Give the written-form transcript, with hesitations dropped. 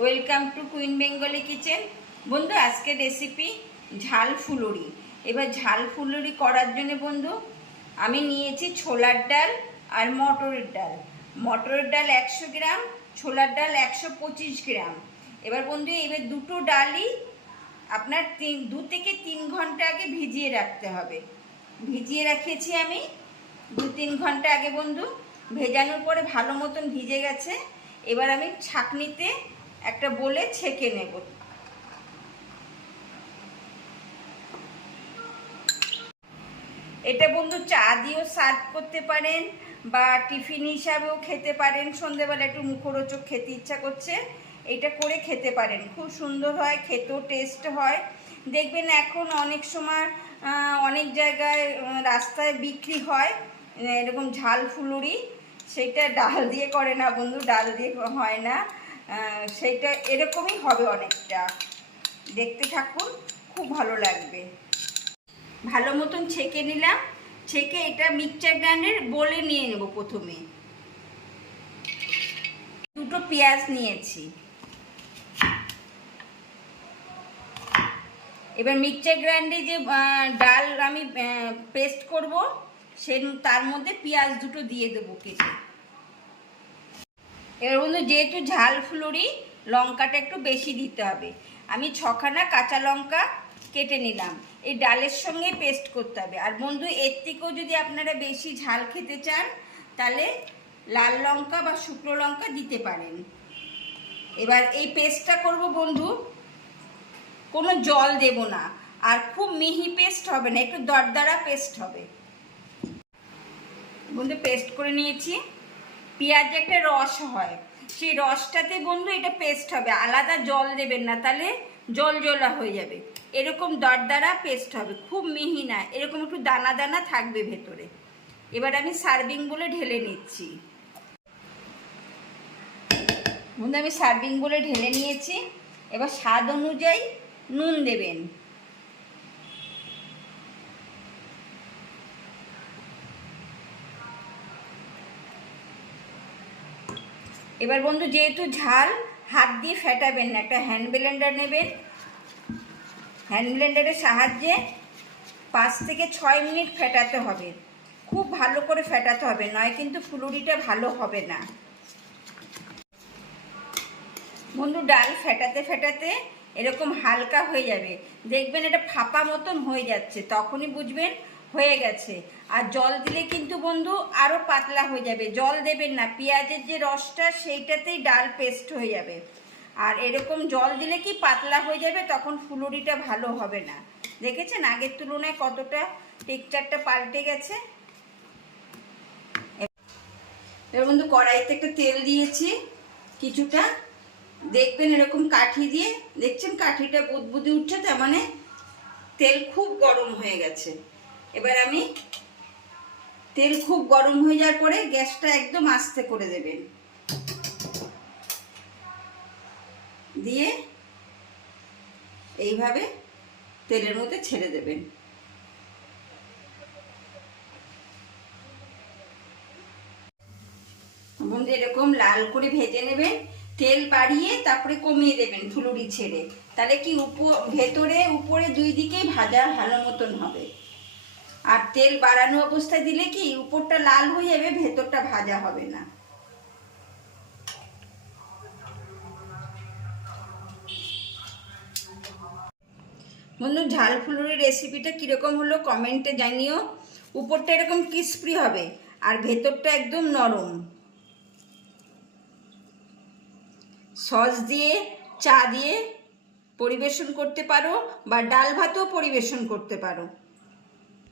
Welcome to queen Bengali kitchen. বন্ধু, আজকে recipe ঝাল ফুলুরি। এবার ঝাল ফুলুরি করার জন্য বন্ধু আমি নিয়েছি ছোলার ডাল আর মটরের ডাল। মটরের ডাল 100 গ্রাম, ছোলার ডাল 125 গ্রাম। এবার বন্ধু এবার দুটো ডালই আপনার 2 থেকে 3 ঘন্টা আগে ভিজিয়ে রাখতে হবে। ভিজিয়ে রাখিয়েছি আমি 2-3 ঘন্টা আগে বন্ধু। ভেজানোর পরে ভালো মতন ভিজে গেছে। এবার আমি ছাঁকনিতে একটা বলে ছেঁকে নেব। এটা বন্ধু চা দিয়েও সার্ভ করতে পারেন বা টিফিন হিসাবেও খেতে পারেন। সন্ধ্যেবেলা একটু মুখরোচক খেতে ইচ্ছা করছে, এটা করে খেতে পারেন। খুব সুন্দর হয়, খেতেও টেস্ট হয়। দেখবেন এখন অনেক সময় অনেক জায়গায় রাস্তায় বিক্রি হয় এরকম ঝাল ফুলুরি। সেইটা ডাল দিয়ে করে না বন্ধু, ডাল দিয়ে হয় না। সেইটা এরকমই হবে অনেকটা। দেখতে থাকুন, খুব ভালো লাগবে। ভালো মতন ছেঁকে নিলাম। ছেঁকে এটা মিক্সচার গ্রাইন্ডার বলে নিয়ে নেব। প্রথমে দুটো পেঁয়াজ নিয়েছি। এবার মিক্সচার গ্রাইন্ডারে যে ডাল আমি পেস্ট করব তার মধ্যে পেঁয়াজ দুটো দিয়ে দেবো কেটে। এবার বন্ধু যেহেতু ঝাল ফুলুরি লঙ্কাটা একটু বেশি দিতে হবে। আমি 6খানা কাঁচা লঙ্কা কেটে নিলাম। এই ডালের সঙ্গে পেস্ট করতে হবে। আর বন্ধু এর থেকেও যদি আপনারা বেশি ঝাল খেতে চান তাহলে লাল লঙ্কা বা শুকনো লঙ্কা দিতে পারেন। এবার এই পেস্টটা করব বন্ধু, কোনো জল দেব না। আর খুব মিহি পেস্ট হবে না, একটু দরদরা পেস্ট হবে। বন্ধু পেস্ট করে নিয়েছি। পেঁয়াজে একটা রস হয়, সেই রসটাতে বন্ধু এটা পেস্ট হবে। আলাদা জল দেবেন না, তাহলে জল জলা হয়ে যাবে। এরকম দরদরা পেস্ট হবে, খুব মিহি না, এরকম একটু দানা দানা থাকবে ভেতরে। এবার আমি সার্ভিং বলে ঢেলে নিচ্ছি। বন্ধু আমি সার্ভিং বলে ঢেলে নিয়েছি। এবার স্বাদ অনুযায়ী নুন দেবেন। এবার বন্ধু যেহেতু ঝাল, হাত দিয়ে ফেটাবেন না, একটা হ্যান্ড ব্লেন্ডার নেবেন। হ্যান্ড ব্লেন্ডারের সাহায্যে 5 থেকে 6 মিনিট ফেটাতে হবে। খুব ভালো করে ফেটাতে হবে, নয় কিন্তু ফুলুরিটা ভালো হবে না। বন্ধু ডাল ফেটাতে ফেটাতে এরকম হালকা হয়ে যাবে, দেখবেন এটা ফাঁপা মতন হয়ে যাচ্ছে, তখনই বুঝবেন হয়ে গেছে। আর জল দিলে কিন্তু বন্ধু আরও পাতলা হয়ে যাবে। জল দেবেন না, পেঁয়াজের যে রসটা সেইটাতেই ডাল পেস্ট হয়ে যাবে। আর এরকম জল দিলে কি পাতলা হয়ে যাবে, তখন ফুলুরিটা ভালো হবে না। দেখেছেন আগের তুলনায় কতটা টেক্সচারটা পাল্টে গেছে। এবার বন্ধু কড়াইতে একটা তেল দিয়েছি কিছুটা। দেখবেন এরকম কাঠি দিয়ে, দেখছেন কাঠিটা বুদবুদি উঠছে, তার মানে তেল খুব গরম হয়ে গেছে। এবার আমি তেল খুব গরম হয়ে যাওয়ার পরে গ্যাসটা একদম আস্তে করে দেবেন। দিয়ে এইভাবে তেলের মধ্যে ছেড়ে দেবেন। বন্ধু এরকম লাল করে ভেজে নেবেন। তেল বাড়িয়ে তারপরে কমিয়ে দেবেন ফুলুরি ছেড়ে, তাহলে কি ভেতরে উপরে দুই দিকেই ভাজা ভালো মতন হবে। আর তেল বাড়ানো অবস্থায় দিলে কি উপরটা লাল হয়ে যাবে, ভেতরটা ভাজা হবে না। বন্ধু ঝাল ফুলুরির রেসিপিটা কীরকম হলো কমেন্টে জানিও। উপরটা এরকম ক্রিস্পি হবে আর ভেতরটা একদম নরম। সস দিয়ে, চা দিয়ে পরিবেশন করতে পারো বা ডাল ভাতেও পরিবেশন করতে পারো।